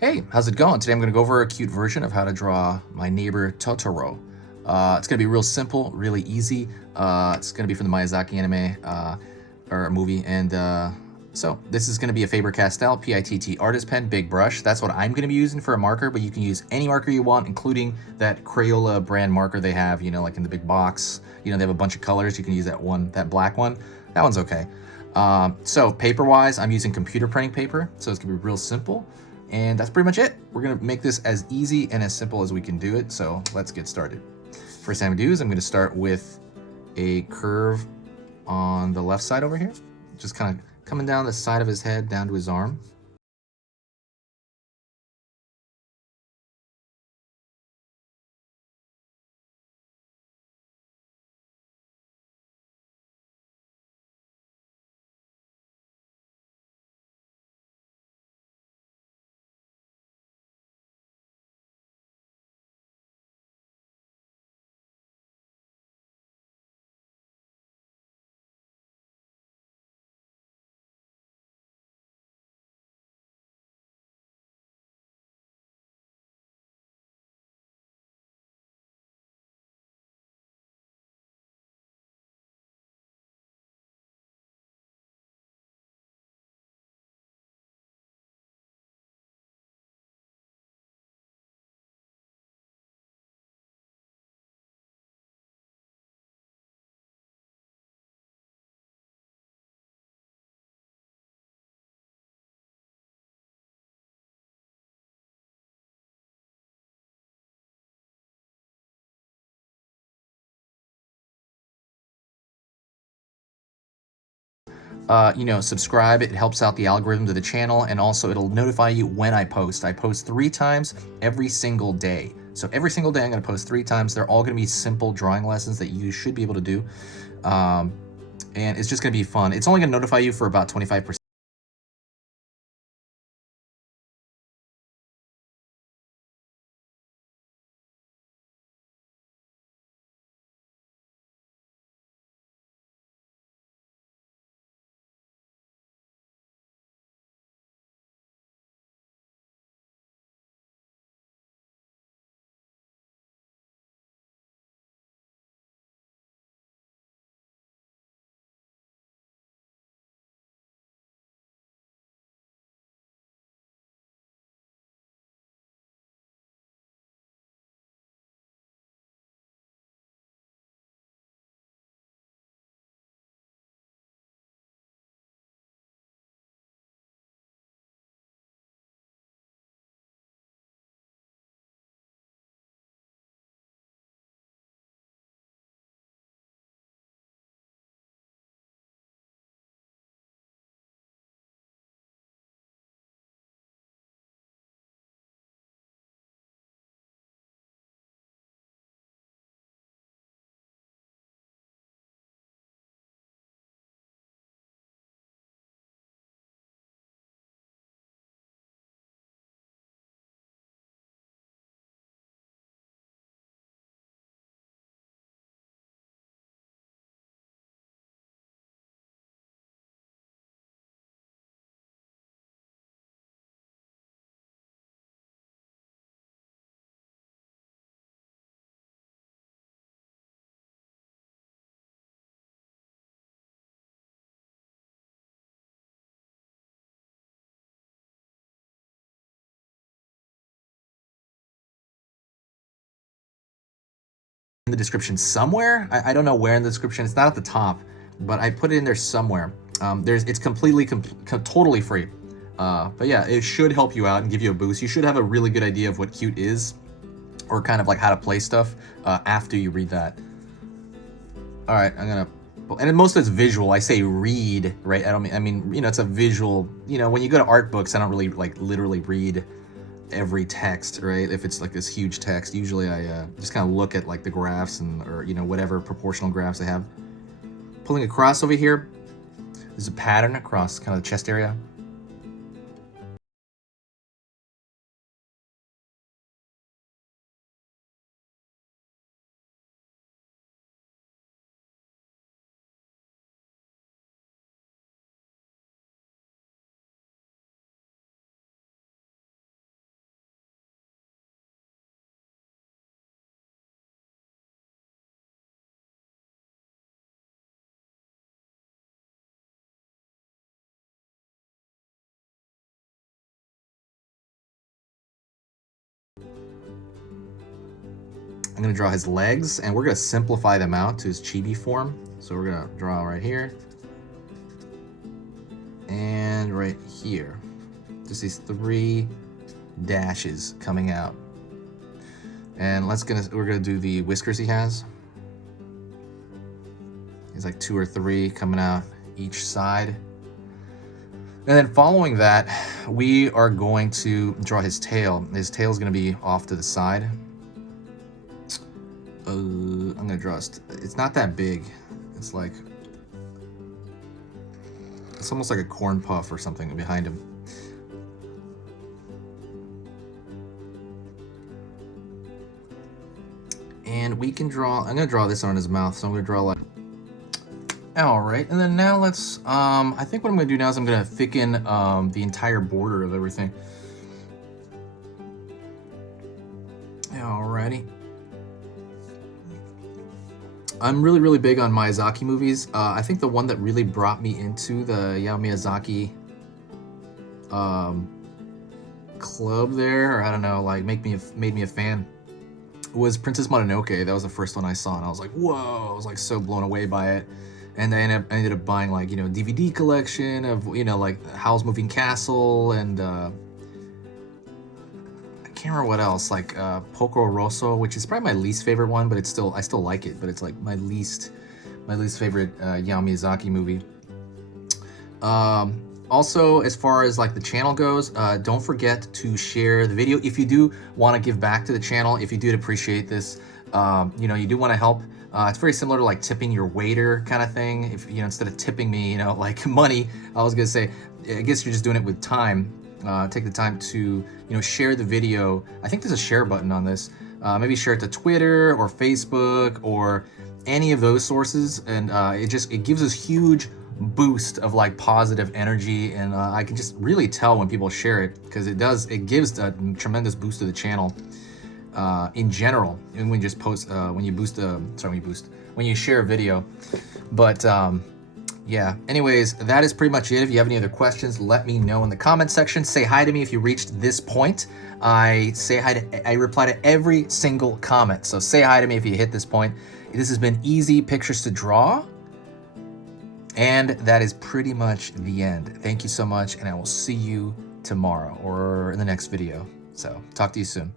Hey, how's it going? Today I'm going to go over a cute version of how to draw my neighbor Totoro. It's going to be real simple, really easy. It's going to be from the Miyazaki anime or movie. And so this is going to be a Faber-Castell PITT artist pen, big brush. That's what I'm going to be using for a marker, but you can use any marker you want, including that Crayola brand marker they have, you know, like in the big box. You know, they have a bunch of colors. You can use that black one. That one's okay. So paper-wise, I'm using computer printing paper, so it's going to be real simple. And that's pretty much it. We're gonna make this as easy and as simple as we can do it, so let's get started. First thing I'm gonna do is I'm gonna start with a curve on the left side over here, just kind of coming down the side of his head, down to his arm. You know, subscribe. It helps out the algorithm of the channel, and also it'll notify you when I post. I post 3 times every single day. So every single day I'm going to post 3 times. They're all going to be simple drawing lessons that you should be able to do. And it's just going to be fun. It's only going to notify you for about 25%. In the description somewhere. I don't know where in the description. It's not at the top, but I put it in there somewhere. It's totally free. But yeah, it should help you out and give you a boost. You should have a really good idea of what cute is, or kind of like how to play stuff after you read that. All right, I'm gonna, and most of it's visual. I say read, right? I mean, you know, it's a visual. You know, when you go to art books, I don't really like literally read every text, right? If it's like this huge text, usually I just kind of look at like the graphs or you know, whatever proportional graphs they have. Pulling across over here, there's a pattern across kind of the chest area. I'm gonna draw his legs, and we're gonna simplify them out to his chibi form. So we're gonna draw right here and right here. Just these 3 dashes coming out. And we're gonna do the whiskers he has. He's like 2 or 3 coming out each side. And then following that, we are going to draw his tail. His tail is gonna be off to the side. I'm gonna draw it's not that big. It's like, it's almost like a corn puff or something behind him. And we can draw, I'm gonna draw this on his mouth, so I'm gonna draw like, all right. And then now let's, I think what I'm gonna do now is I'm gonna thicken the entire border of everything. Alrighty. I'm really big on Miyazaki movies. I think the one that really brought me into the Hayao Miyazaki club there, or I don't know, like made me a fan, was Princess Mononoke. That was the first one I saw, and I was like, whoa! I was like so blown away by it. And I ended up buying like, you know, DVD collection of, you know, like Howl's Moving Castle, and I can't remember what else, like Poco Rosso, which is probably my least favorite one, but I still like it, but it's like my least favorite Hayao Miyazaki movie. Also, as far as like the channel goes, don't forget to share the video if you do want to give back to the channel. If you do appreciate this, you know, you do want to help. It's very similar to like tipping your waiter kind of thing. If, you know, instead of tipping me, you know, like money, I was gonna say, I guess you're just doing it with time. Take the time to, you know, share the video. I think there's a share button on this. Maybe share it to Twitter or Facebook or any of those sources, and it gives us huge boost of like positive energy, and I can just really tell when people share it, because it gives a tremendous boost to the channel in general. And when you just post when you share a video. But yeah, anyways, that is pretty much it. If you have any other questions, let me know in the comment section. Say hi to me if you reached this point. I reply to every single comment, so say hi to me if you hit this point. This has been Easy Pictures to Draw, and that is pretty much the end. Thank you so much, and I will see you tomorrow or in the next video. So talk to you soon.